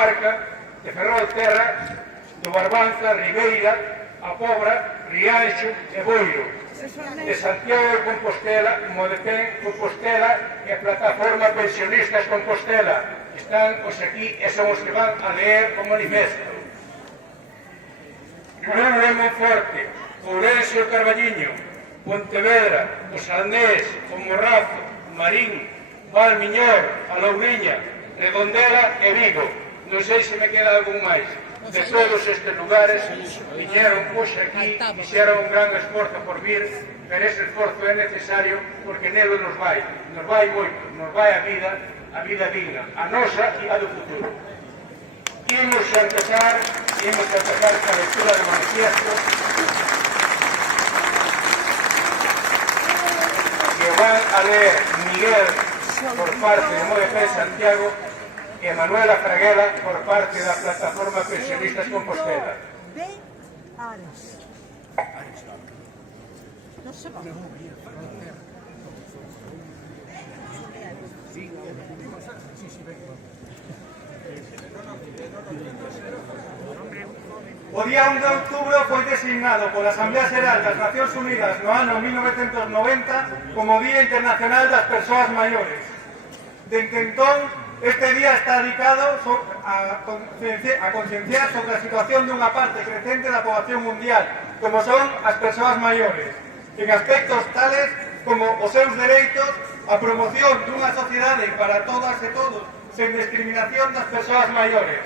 comarca de Ferrolterra, do Barbanza, Ribeira, a Pobra, Rianxo e Boiro, de Santiago de Compostela, Modepén, Compostela e a Plataforma Pensionistas Compostela. Están os aquí e son os que van a leer o manifesto. Lugo e Monforte, Ourense e o Carballiño, Pontevedra, o Salnés, o Morrazo, Marín, Valmiñor, a Louriña, Redondela e Vigo. Non sei se me queda algún máis. De todos estes lugares viñeron hoxe aquí, fixeron un gran esforzo por vir, pero ese esforzo é necesario porque nelo nos vai moito, nos vai a vida digna, a nosa e a do futuro. Imos a empezar ca lectura do manifiesto que van a ler Miguel por parte de Modepén Santiago e Manuela Fraguela por parte da Plataforma Pensionistas Compostela. O día 1 de outubro foi designado pola Asamblea Xeral das Nacións Unidas no ano 1990 como Día Internacional das Persoas Maiores. Dende entón, este día está dedicado a concienciar sobre a situación dunha parte crecente da poboación mundial, como son as persoas maiores, en aspectos tales como os seus dereitos, a promoción dunha sociedade para todas e todos, sen discriminación das persoas maiores.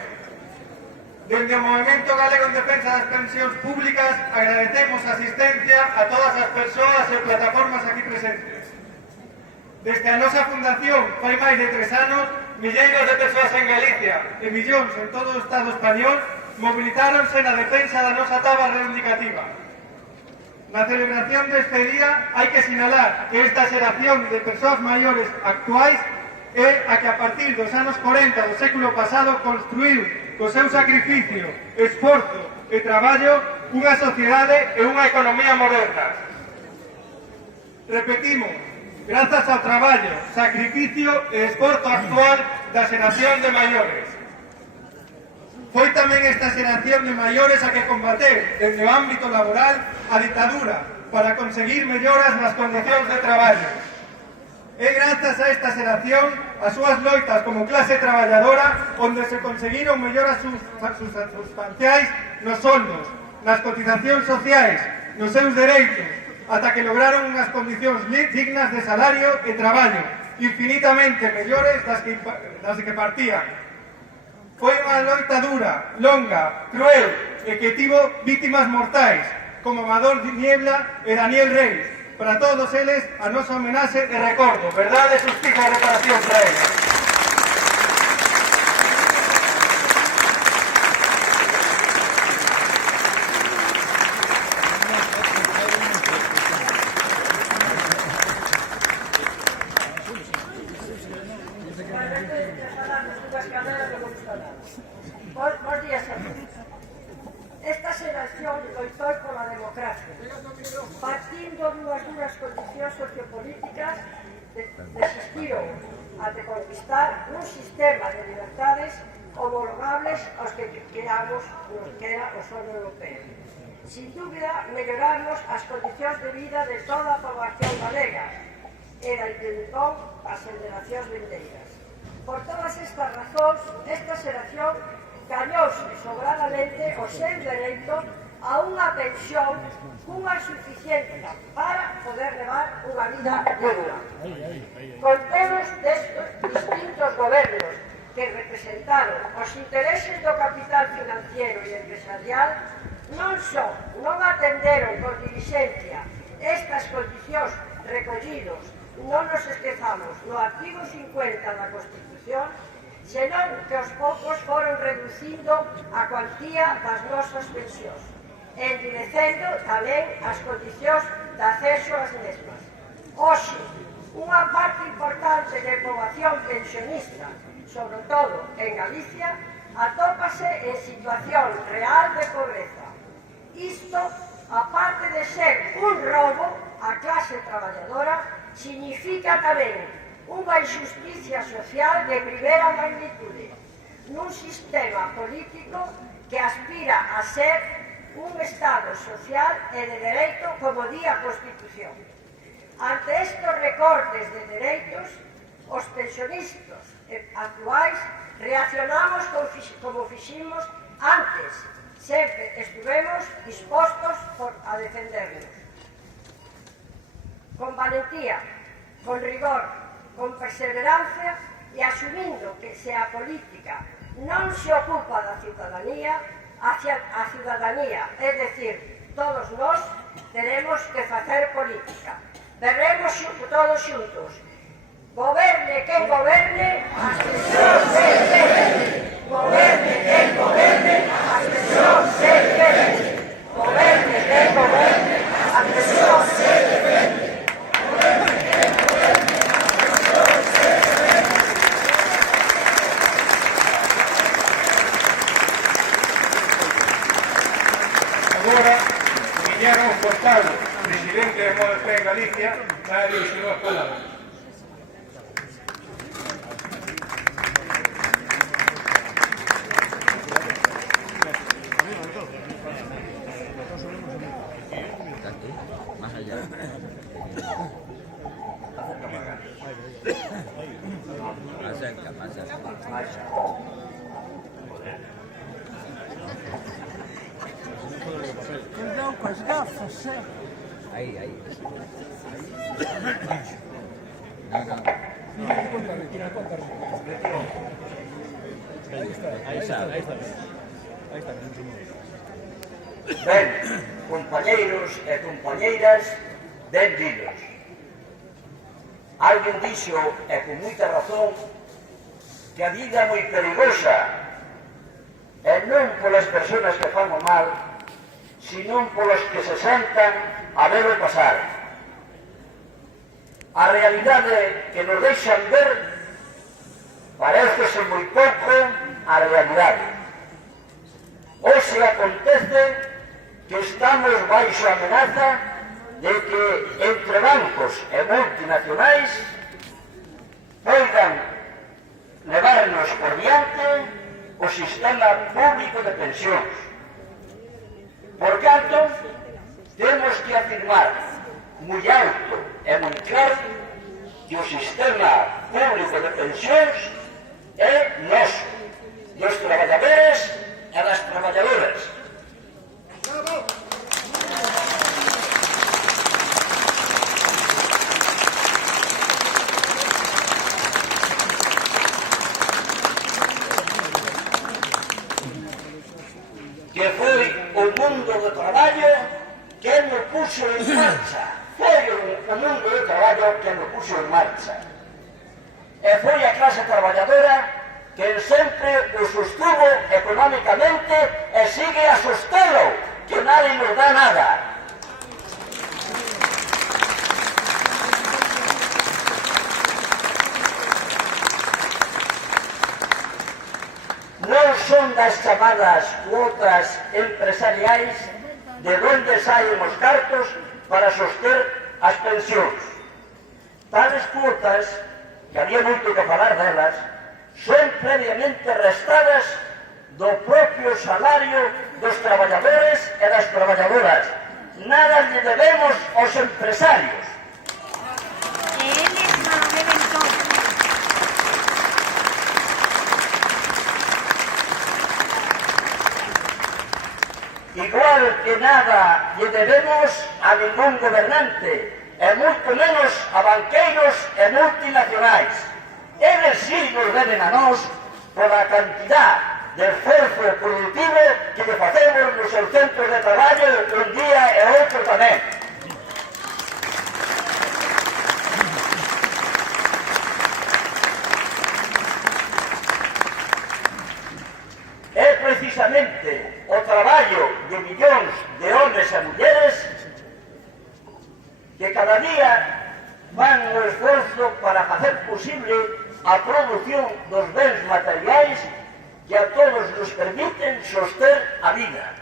Dende o Movemento Galego en Defensa das Pensións Públicas agradecemos a asistencia a todas as persoas e plataformas aquí presentes. Desde a nosa fundación, fai máis de 3 anos, milleiros de persoas en Galicia e millóns en todo o Estado español mobilizáronse na defensa da nosa táboa reivindicativa. Na celebración deste día hai que sinalar que esta xeración de persoas maiores actuais é a que a partir dos anos 40 do século pasado construiu co seu sacrificio, esforzo e traballo unha sociedade e unha economía moderna. Repetimos, grazas ao traballo, sacrificio e esforzo actual da xeración de maiores. Foi tamén esta xeración de maiores a que combater desde o ámbito laboral a ditadura para conseguir melloras nas condicións de traballo. É grazas a esta xeración, as súas loitas como clase traballadora, onde se conseguiron melloras substanciais nos soldos, nas cotizacións sociais, nos seus dereitos, ata que lograron unhas condicións dignas de salario e traballo, infinitamente mellores das que partían. Foi unha loita dura, longa, cruel e que tivo vítimas mortais, como Amador Niebla e Daniel Reis. Para todos eles, a nosa homenaxe e recordo, verdade, justicia e reparación para eles. Bos días a todos. Esta xeración loitou pola democracia, partindo dunhas duras condicións sociopolíticas, desistiron a de conquistar un sistema de libertades homologables aos que creamos nos que era o sono europeo. Sin dúbida, mellorarnos as condicións de vida de toda a poboación galega e da entón as generacións vindeiras. Por todas estas razóns, esta xeración gañouse sobradamente o seu dereito a unha pensión cunha suficiencia para poder levar unha vida digna. Contemos destes distintos gobernos que representaron os intereses do capital financiero e empresarial non só non atenderon con diligencia estas condicións recollidos, non nos esquezamos, no artigo 50 da Constitución, senón que aos poucos foron reducindo a cuantía das nosas pensións, endurecendo tamén as condicións de acceso ás mesmas. Hoxe, unha parte importante da poboación pensionista, sobre todo en Galicia, atópase en situación real de pobreza. Isto, aparte de ser un robo á clase traballadora, significa tamén unha injusticia social de primeira magnitude, nun sistema político que aspira a ser un Estado social e de dereito como di a Constitución. Ante estes recortes de dereitos, os pensionistas actuais reaccionamos como fiximos antes. Sempre estivemos dispostos a defendernos. Con valentía, con rigor, con perseverancia e asumindo que se a política non se ocupa da ciudadanía, a ciudadanía, é dicir, todos nós, teremos que facer política. Veremos todos xuntos. Goberne quen goberne, as pensións se defenden. Goberne quen goberne, as pensións se defenden. Goberne quen goberne, as pensións se defenden. Agora, Guillermo Portalo, presidente de MODP en Galicia, vai a dirixir as palabras. Más allá. Más cerca, más cerca. Cuidado com as gafas, é? Ahí, ahí. No, no. Ahí está. Ben, compañeiros e compañeiras, benvidos. Alguén dixo, e con moita razón, que a vida é moi perigosa, e non polas persoas que fan o mal, senón polos que se sentan a velo pasar. A realidade que nos deixan ver parecese moi pouco a realidade. Hoxe acontece que estamos baixo a amenaza de que entre bancos e multinacionais poidan levarnos por diante o sistema público de pensións. Por tanto, temos que afirmar moi alto e moi claro que o sistema público de pensións é noso, dos traballadores e das traballadoras. Que foi o mundo do traballo que nos puxo en marcha. Foi o mundo do traballo que nos puxo en marcha. E foi a clase traballadora que sempre o sostuvo económicamente e sigue a sostelo, que nadie nos dá nada. Non son das chamadas cuotas empresariais de onde saen os cartos para soster as pensións. Tales cuotas, que había moito que falar delas, son previamente restadas do propio salario dos traballadores e das traballadoras. Nada lle debemos aos empresarios. Igual que nada lle debemos a ningún gobernante, e moito menos a banqueiros e multinacionais. Eles sí nos deben a nós pola cantidad de esforzo productivo que lle facemos nos seus centros de traballo un día e outro tamén. É precisamente o traballo de millóns de homes e mulleres que cada día van o esforzo para facer posible a produción dos bens materiais que a todos nos permiten soster a vida.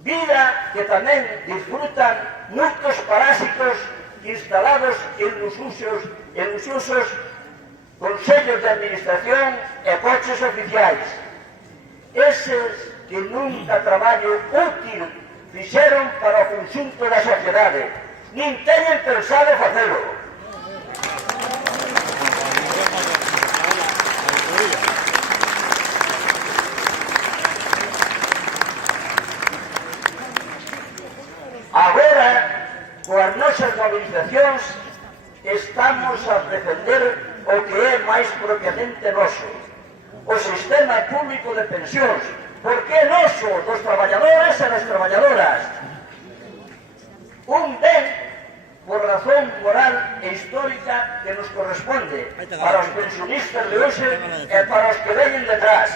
Vida que tamén disfrutan moitos parásitos instalados en los usos consellos de administración e coches oficiais. Eses que nunca traballo útil fixeron para o conxunto da sociedade, nin teñen pensado facelo. Agora, coas nosas movilizacións, estamos a defender o que é máis propiamente noso, o sistema público de pensións, porque é noso, dos traballadores e das traballadoras. Un ben por razón moral e histórica que nos corresponde para os pensionistas de hoxe e para os que veñen detrás.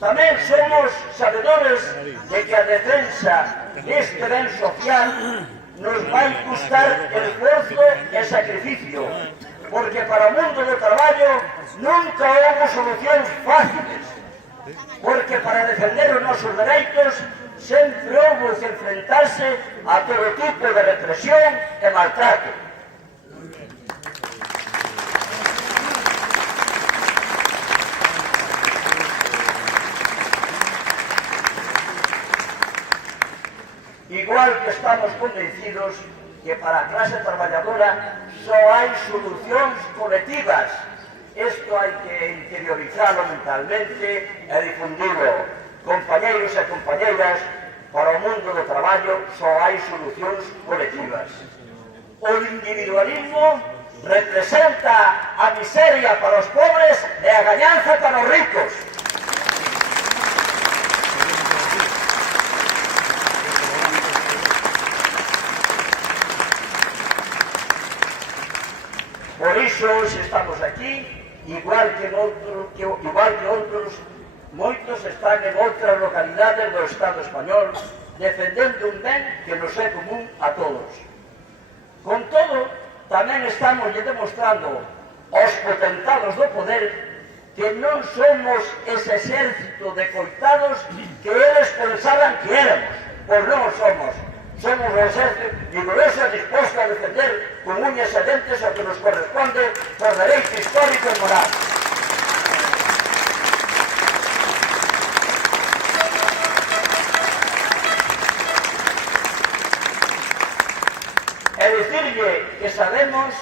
Tamén somos sabedores de que a defensa deste ben social nos vai custar esforzo e sacrificio, porque para o mundo do traballo nunca houve solucións fáciles, porque para defender os nosos dereitos sempre houve que enfrentarse a todo tipo de represión e maltrato. Igual que estamos convencidos que para a clase traballadora só hai solucións colectivas. Isto hai que interiorizalo mentalmente e difundilo. Compañeiros e compañeiras, para o mundo do traballo só hai solucións colectivas. O individualismo representa a miseria para os pobres e a gañanza para os ricos. Por iso, se estamos aquí, igual que outros, moitos están en outras localidades do Estado español defendendo un ben que nos é común a todos. Con todo, tamén estamos demostrando aos potentados do poder que non somos ese exército de coitados que eles pensaban que éramos. Pois non somos. Somos o exército vigoroso e disposto a defender con uñas e dentes o que nos corresponde por dereito histórico e moral. E dicirlle que sabemos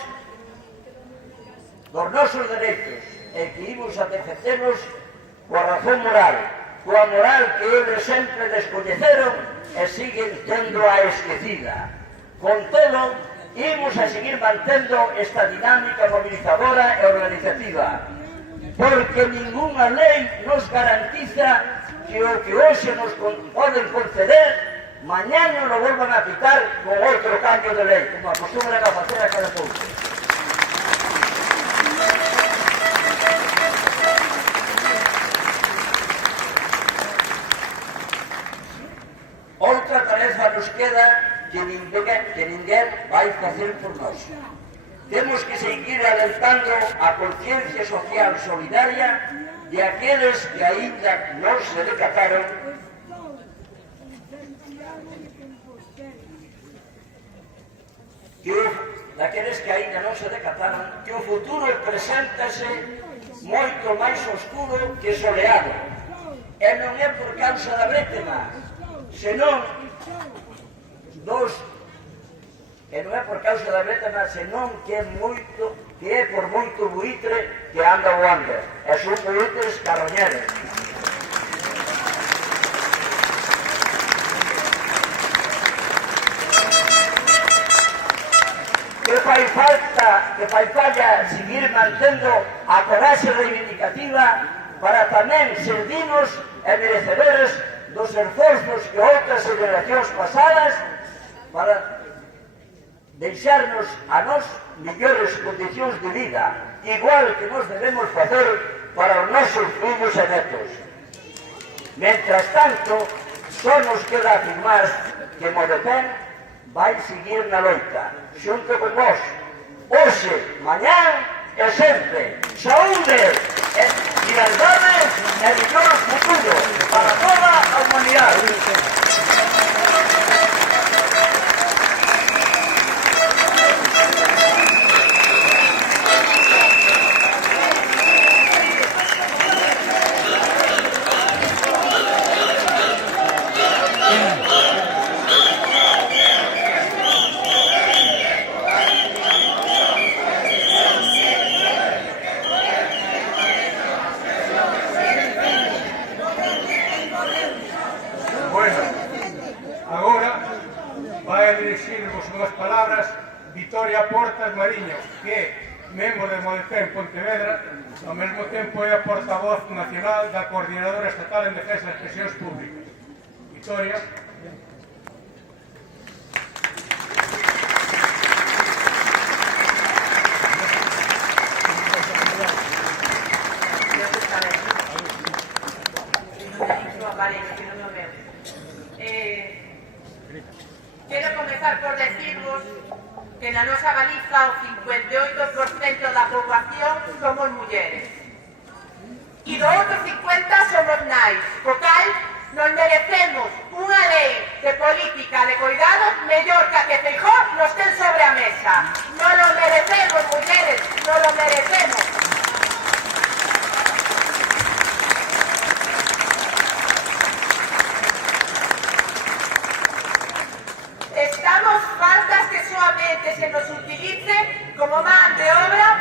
dos nosos dereitos e que imos a defendernos coa razón moral, coa moral que eles sempre descoñeceron e siguen tendo a esquecida. Con todo, imos a seguir mantendo esta dinámica mobilizadora e organizativa, porque ninguna lei nos garantiza que o que hoxe nos poden conceder mañá non lo volvan a quitar con outro cambio de lei, como acostumbran a facer a cada pouco. Outra tarefa nos queda que ninguén vai facer por nós. Temos que seguir alentando a conciencia social solidaria de aqueles que aínda non se decataron que o futuro preséntase moito máis oscuro que soleado. E non é por causa da brétema, senón que é por moito buitre que anda voando, e son buitres carroñeros. Que fai falla seguir mantendo a coraxe reivindicativa para tamén ser dignos e merecedores dos esforzos que outras generacións pasadas para deixarnos a nós millores condicións de vida, igual que nos debemos facer para os nosos fillos e netos. Mentras tanto, só nos queda afirmar que Modepen vai seguir na loita, xunto con vós, hoxe, mañán e sempre. Saúde, liberdade e mellor futuro para toda a humanidade. Bueno, agora vai a dirixirvos unhas palabras Vitoria Portas Mariño, que é membro de Modecén Pontevedra, ao mesmo tempo é a portavoz nacional da Coordinadora Estatal en Defensa das Pensións Públicas. Vitoria. Quero comezar por decirvos que na nosa baliza o 58% da poboación somos mulleres e do outro 50% somos nais, co cal nos merecemos unha lei de política de cuidados mellor que a que Feijóo nos ten sobre a mesa. Non lo merecemos, mulleres, non lo merecemos. Estamos fartas que solamente se nos utilice como man de obra